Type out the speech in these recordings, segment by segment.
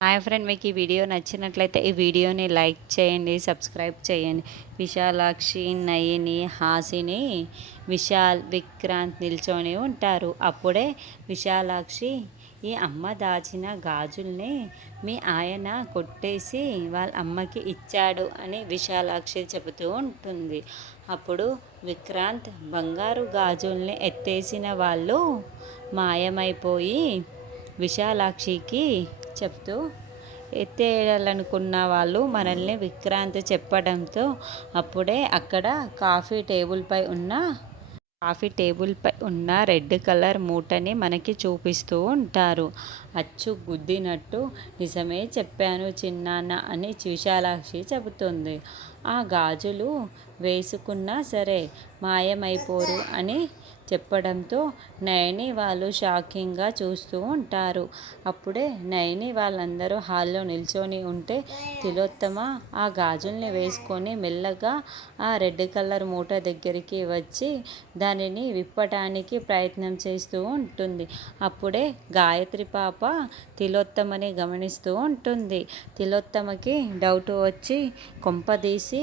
Hi friend, మీకు ఈ video నచ్చినట్లయితే ఈ వీడియోని లైక్ చేయండి, సబ్స్క్రైబ్ చేయండి. విశాలాక్షి, నయని, హాసిని, విశాల్, విక్రాంత్ నిల్చొని ఉంటారు. అప్పుడే విశాలాక్షి, ఈ అమ్మ దాచిన గాజుల్ని మీ ఆయన కొట్టేసి వాళ్ళ అమ్మకి ఇచ్చాడు అని విశాలాక్షి చెబుతూ ఉంటుంది. అప్పుడు విక్రాంత్ బంగారు గాజుల్ని ఎత్తేసిన వాళ్ళు మాయమైపోయి విశాలాక్షికి చెప్తూ ఎత్తేయాలనుకున్న వాళ్ళు మనల్ని విక్రాంత్ చెప్పడంతో అప్పుడే అక్కడ కాఫీ టేబుల్పై ఉన్న రెడ్ కలర్ మూటని మనకి చూపిస్తూ ఉంటారు. అచ్చు గుద్దినట్టు నిజమే చెప్పాను చిన్నాన్న అని విశాలాక్షి చెబుతుంది. ఆ గాజులు వేసుకున్నా సరే మాయమైపోరు అని చెప్పడంతో నయని వాళ్ళు షాకింగ్గా చూస్తూ ఉంటారు. అప్పుడే నయని వాళ్ళందరూ హాల్లో నిల్చొని ఉంటే తిలోత్తమ ఆ గాజుల్ని వేసుకొని మెల్లగా ఆ రెడ్ కలర్ మూట దగ్గరికి వచ్చి దానిని విప్పటానికి ప్రయత్నం చేస్తూ ఉంటుంది. అప్పుడే గాయత్రి పాప తిలోత్తమని గమనిస్తూ ఉంటుంది. తిలోత్తమకి డౌట్ వచ్చి కొంపదీసి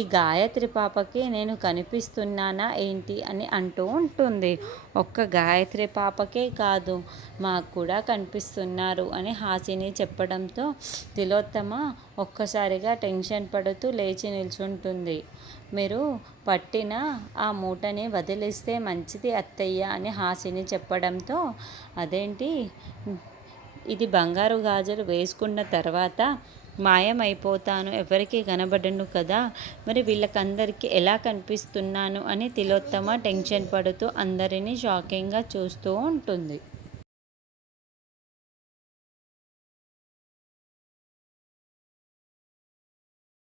ఈ గాయత్రి పాపకి నేను కనిపిస్తున్నానా ఏంటి అని అంటూ ఉంటుంది. ఒక్క గాయత్రి పాపకే కాదు, మాకు కూడా కనిపిస్తున్నారు అని హాసిని చెప్పడంతో తిలోత్తమ ఒక్కసారిగా టెన్షన్ పడుతూ లేచి నిల్చుంటుంది. మీరు పట్టిన ఆ మూటని వదిలిస్తే మంచిది అత్తయ్య అని హాసిని చెప్పడంతో, అదేంటి, ఇది బంగారు గాజులు వేసుకున్న తర్వాత మాయమైపోతాను, ఎవరికి కనబడను కదా, మరి వీళ్ళకందరికీ ఎలా కనిపిస్తున్నాను అని తిలోత్తమ టెన్షన్ పడుతూ అందరినీ షాకింగ్గా చూస్తూ ఉంటుంది.